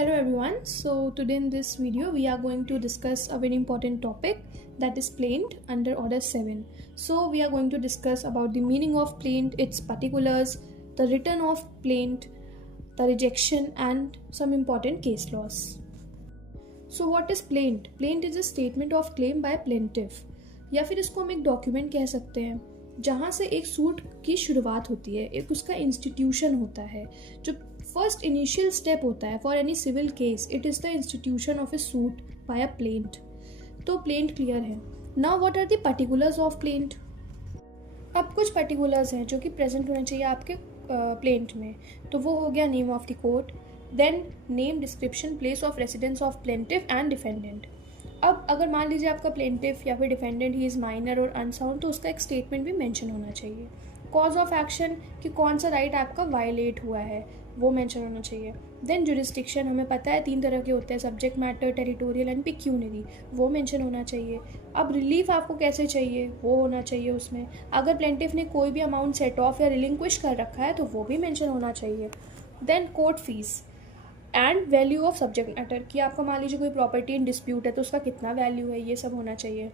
Hello everyone. So today in this video we are going to discuss a very important topic, that is plaint under order 7. So we are going to discuss about the meaning of plaint, its particulars, the return of plaint, the rejection and some important case laws. So what is plaint? Plaint is a statement of claim by plaintiff, या फिर इसको हम एक document कह सकते हैं जहाँ से एक सूट की शुरुआत होती है, एक उसका इंस्टीट्यूशन होता है। जो फर्स्ट इनिशियल स्टेप होता है for any civil case, it is the institution of a suit by a plaint. तो प्लेंट क्लियर है। Now what are the particulars of plaint? अब कुछ पर्टिकुलर्स हैं जो कि प्रेजेंट होने चाहिए आपके प्लेंट में। तो वो हो गया name of the court, then name, description, place of residence of plaintiff and defendant. अब अगर मान लीजिए आपका प्लेंटिफ या फिर डिफेंडेंट ही इज़ माइनर और अनसाउंड, तो उसका एक स्टेटमेंट भी मेंशन होना चाहिए। कॉज ऑफ एक्शन, कि कौन सा राइट आपका वायलेट हुआ है, वो मेंशन होना चाहिए। देन जुरिस्डिक्शन, हमें पता है 3 तरह के होते हैं, subject matter, territorial and pecuniary, वो मेंशन होना चाहिए। अब रिलीफ आपको कैसे चाहिए, वो होना चाहिए उसमें। अगर प्लेंटिफ ने कोई भी अमाउंट सेट ऑफ या रिलिंक्विश कर रखा है तो वो भी मेंशन होना चाहिए। Then court fees and value of subject matter, कि आपका मान लीजिए कोई प्रॉपर्टी इन डिस्प्यूट है तो उसका कितना वैल्यू है, ये सब होना चाहिए।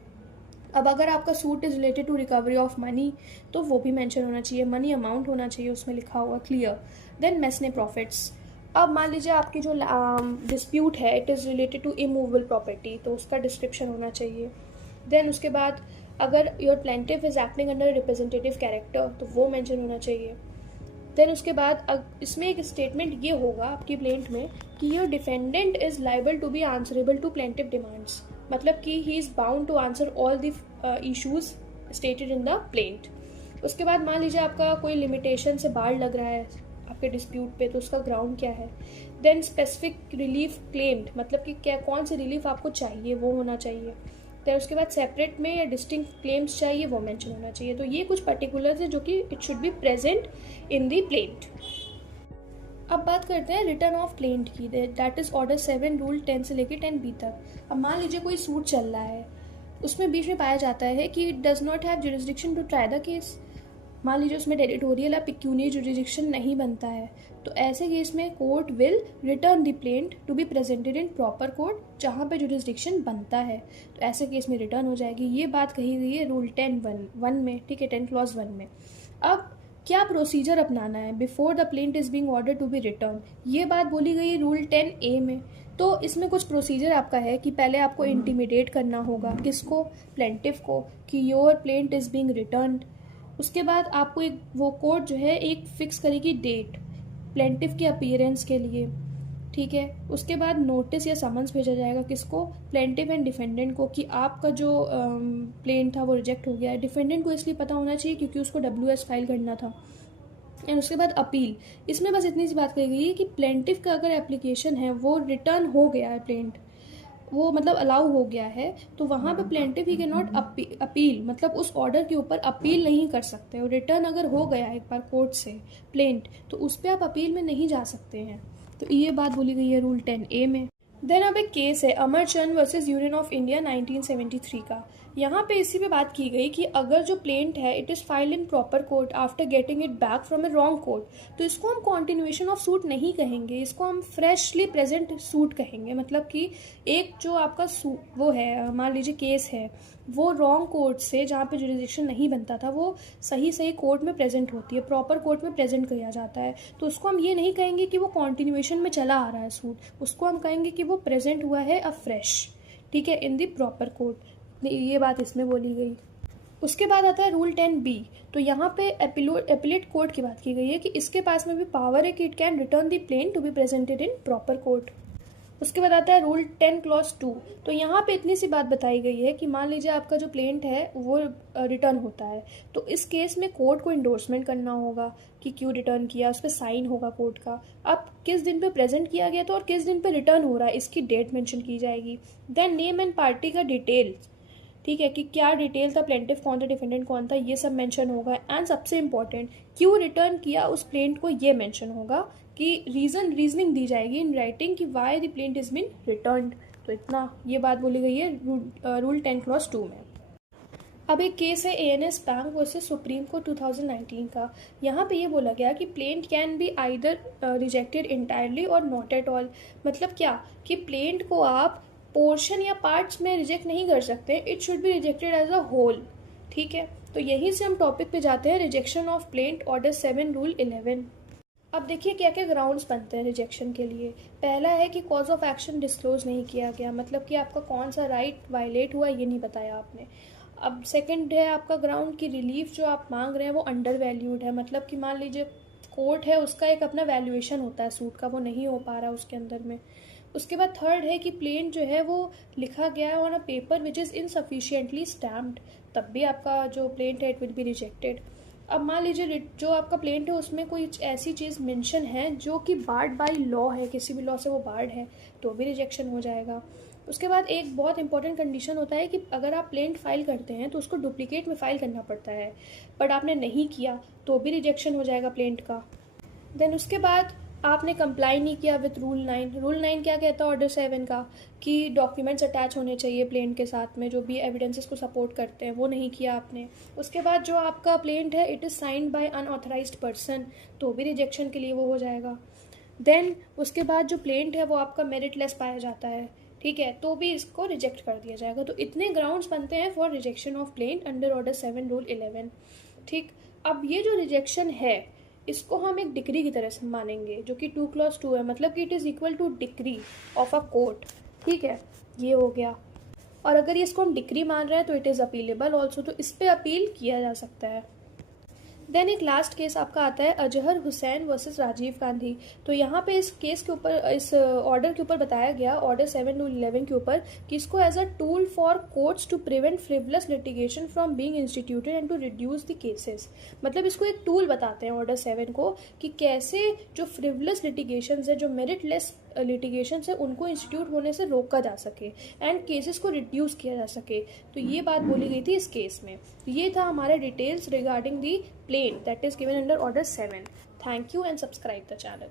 अब अगर आपका suit is related to recovery of money तो वो भी मेंशन होना चाहिए, मनी अमाउंट होना चाहिए उसमें लिखा हुआ क्लियर। देन मेसने प्रॉफिट्स, अब मान लीजिए आपकी जो डिस्प्यूट है it is related to immovable property, तो उसका डिस्क्रिप्शन होना चाहिए। देन उसके बाद अगर your plaintiff is acting under representative character तो वो मेंशन होना चाहिए। देन उसके बाद इसमें एक स्टेटमेंट ये होगा आपकी प्लेंट में कि your defendant is liable to be answerable to plaintiff demands, मतलब कि he is bound to answer all the issues stated in the plaint. उसके बाद मान लीजिए आपका कोई लिमिटेशन से बाढ़ लग रहा है आपके डिस्प्यूट पे, तो उसका ग्राउंड क्या है। देन स्पेसिफिक रिलीफ क्लेम्ड, मतलब कि क्या कौन से रिलीफ आपको चाहिए वो होना चाहिए। देन उसके बाद सेपरेट में या डिस्टिंक्ट क्लेम्स चाहिए वो मेंशन होना चाहिए। तो ये कुछ पर्टिकुलर्स है जो कि it should be present in the plaint. अब बात करते हैं रिटर्न ऑफ प्लेंट की, दैट इज ऑर्डर 7 रूल 10 से लेकर 10B तक। अब मान लीजिए कोई सूट चल रहा है, उसमें बीच में पाया जाता है कि it does not have jurisdiction to try the case. मान लीजिए उसमें टेरिटोरियल या पिक्यूनियर जुरिस्डिक्शन नहीं बनता है, तो ऐसे केस में court will return the plaint to be presented in proper court जहाँ पे जुरिस्डिक्शन बनता है, तो ऐसे केस में रिटर्न हो जाएगी। ये बात कही गई है रूल 10(1) में, ठीक है, 10 क्लॉज 1 में। अब क्या प्रोसीजर अपनाना है before the plaint is being order to be return, ये बात बोली गई है रूल 10A में। तो इसमें कुछ प्रोसीजर आपका है कि पहले आपको इंटीमिडेट करना होगा किसको, प्लेंटिफ को, कि your plaint is being returned. उसके बाद आपको एक वो कोर्ट जो है एक फिक्स करेगी डेट प्लेंटिफ के अपीयरेंस के लिए, ठीक है। उसके बाद नोटिस या समन्स भेजा जाएगा किसको, प्लेंटिफ एंड डिफेंडेंट को, कि आपका जो प्लेन था वो रिजेक्ट हो गया है। डिफेंडेंट को इसलिए पता होना चाहिए क्योंकि उसको WS फाइल करना था। एंड उसके बाद अपील, इसमें बस इतनी सी बात कही गई है कि प्लेंटिफ का अगर एप्लीकेशन है वो रिटर्न हो गया है, प्लेंट वो मतलब अलाउ हो गया है, तो वहाँ पे plaintiff he can not appeal, मतलब उस ऑर्डर के ऊपर अपील नहीं कर सकते। और रिटर्न अगर हो गया एक बार कोर्ट से प्लेंट, तो उस पर आप अपील में नहीं जा सकते हैं। तो ये बात बोली गई है रूल 10A में। देन अब एक केस है Amarchand versus union of India 1973 का। यहाँ पे इसी पे बात की गई कि अगर जो प्लेंट है it is filed in proper court after getting it back from A wrong court, तो इसको हम कॉन्टिन्यूएशन ऑफ सूट नहीं कहेंगे, इसको हम फ्रेशली प्रेजेंट सूट कहेंगे। मतलब कि एक जो आपका वो है, मान लीजिए केस है, वो रॉन्ग कोर्ट से जहाँ पे जुरिस्डिक्शन नहीं बनता था वो सही कोर्ट में प्रेजेंट होती है, प्रॉपर कोर्ट में प्रेजेंट किया जाता है। तो उसको हम ये नहीं कहेंगे कि वो कॉन्टिन्यूएशन में चला आ रहा है सूट, उसको हम कहेंगे कि वो प्रेजेंट हुआ है अ फ्रेश, ठीक है, इन दी प्रॉपर कोर्ट। ये बात इसमें बोली गई। उसके बाद आता है रूल 10B। तो यहाँ पे एपिलेट कोर्ट की बात की गई है कि इसके पास में भी पावर है कि it can return the plaint to be presented in proper court. उसके बाद आता है रूल 10 क्लॉज 2। तो यहाँ पे इतनी सी बात बताई गई है कि मान लीजिए आपका जो प्लेंट है वो रिटर्न होता है, तो इस केस में कोर्ट को इंडोर्समेंट करना होगा कि क्यों रिटर्न किया, उस पर साइन होगा कोर्ट का। अब किस दिन पे प्रेजेंट किया गया था और किस दिन पे रिटर्न हो रहा है इसकी डेट मेंशन की जाएगी। देन नेम एंड पार्टी का डिटेल, ठीक है, कि क्या डिटेल था, प्लेंटिफ कौन था, डिफेंडेंट कौन था, ये सब मेंशन होगा। एंड सबसे इंपॉर्टेंट, क्यों रिटर्न किया उस प्लेंट को, ये मेंशन होगा कि रीजनिंग दी जाएगी इन राइटिंग कि why the plaint is been returned. तो इतना ये बात बोली गई है रूल 10 क्लॉज 2 में। अब एक केस है ANS bank versus supreme court 2019 का। यहाँ पे ये बोला गया कि plaint can be either rejected entirely और नॉट एट ऑल। मतलब क्या कि प्लेंट को आप पोर्शन या पार्ट्स में रिजेक्ट नहीं कर सकते, it should be rejected as a whole. ठीक है, तो यहीं से हम टॉपिक पे जाते हैं, rejection of plaint, order 7 rule 11। अब देखिए क्या क्या ग्राउंड्स बनते हैं रिजेक्शन के लिए। पहला है कि कॉज ऑफ एक्शन डिस्क्लोज नहीं किया गया, मतलब कि आपका कौन सा राइट वायलेट हुआ ये नहीं बताया आपने। अब सेकंड है आपका ग्राउंड की रिलीफ जो आप मांग रहे हैं वो अंडर वैल्यूड है, मतलब कि मान लीजिए कोर्ट है उसका एक अपना वैल्यूएशन होता है सूट का, वो नहीं हो पा रहा उसके अंदर में। उसके बाद थर्ड है कि प्लेन जो है वो लिखा गया है on a paper which is insufficiently stamped, तब भी आपका जो प्लेंट है इट विल बी रिजेक्टेड। अब मान लीजिए जो आपका प्लेंट है उसमें कोई ऐसी चीज़ मेंशन है जो कि बार्ड बाय लॉ है, किसी भी लॉ से वो बार्ड है, तो भी रिजेक्शन हो जाएगा। उसके बाद एक बहुत इंपॉर्टेंट कंडीशन होता है कि अगर आप प्लेंट फाइल करते हैं तो उसको डुप्लीकेट में फाइल करना पड़ता है, बट आपने नहीं किया तो भी रिजेक्शन हो जाएगा प्लेंट का। देन उसके बाद आपने कंप्लाई नहीं किया विथ रूल 9। रूल 9 क्या कहता है ऑर्डर 7 का, कि डॉक्यूमेंट्स अटैच होने चाहिए प्लेंट के साथ में जो भी एविडेंसेस को सपोर्ट करते हैं, वो नहीं किया आपने। उसके बाद जो आपका प्लेंट है it is signed by unauthorised person, तो भी रिजेक्शन के लिए वो हो जाएगा। देन उसके बाद जो प्लेंट है वो आपका मेरिटलेस पाया जाता है, ठीक है, तो भी इसको रिजेक्ट कर दिया जाएगा। तो इतने ग्राउंड्स बनते हैं for rejection of plaint under order 7 rule 11। ठीक, अब ये जो रिजेक्शन है इसको हम एक डिक्री की तरह से मानेंगे जो कि 2 clause 2 है, मतलब कि it is equal to decree of a court. ठीक है, ये हो गया। और अगर इसको हम डिक्री मान रहे हैं तो इट इज़ अपीलेबल ऑल्सो, तो इस पर अपील किया जा सकता है। देन एक लास्ट केस आपका आता है अजहर हुसैन वर्सेस राजीव गांधी। तो यहाँ पे इस केस के ऊपर, इस ऑर्डर के ऊपर बताया गया ऑर्डर 7 रूल 11 के ऊपर कि इसको as a tool for courts to prevent frivolous litigation from being instituted and to reduce the cases. मतलब इसको एक टूल बताते हैं ऑर्डर 7 को कि कैसे जो फ्रिवलस लिटिगेशन है, जो मेरिटलेस लिटिगेशन है, उनको इंस्टीट्यूट होने से रोका जा सके एंड केसेस को रिड्यूस किया जा सके। तो ये बात बोली गई थी इस केस में। ये था हमारा details regarding the plaint that is given under order 7. Thank you and subscribe the channel.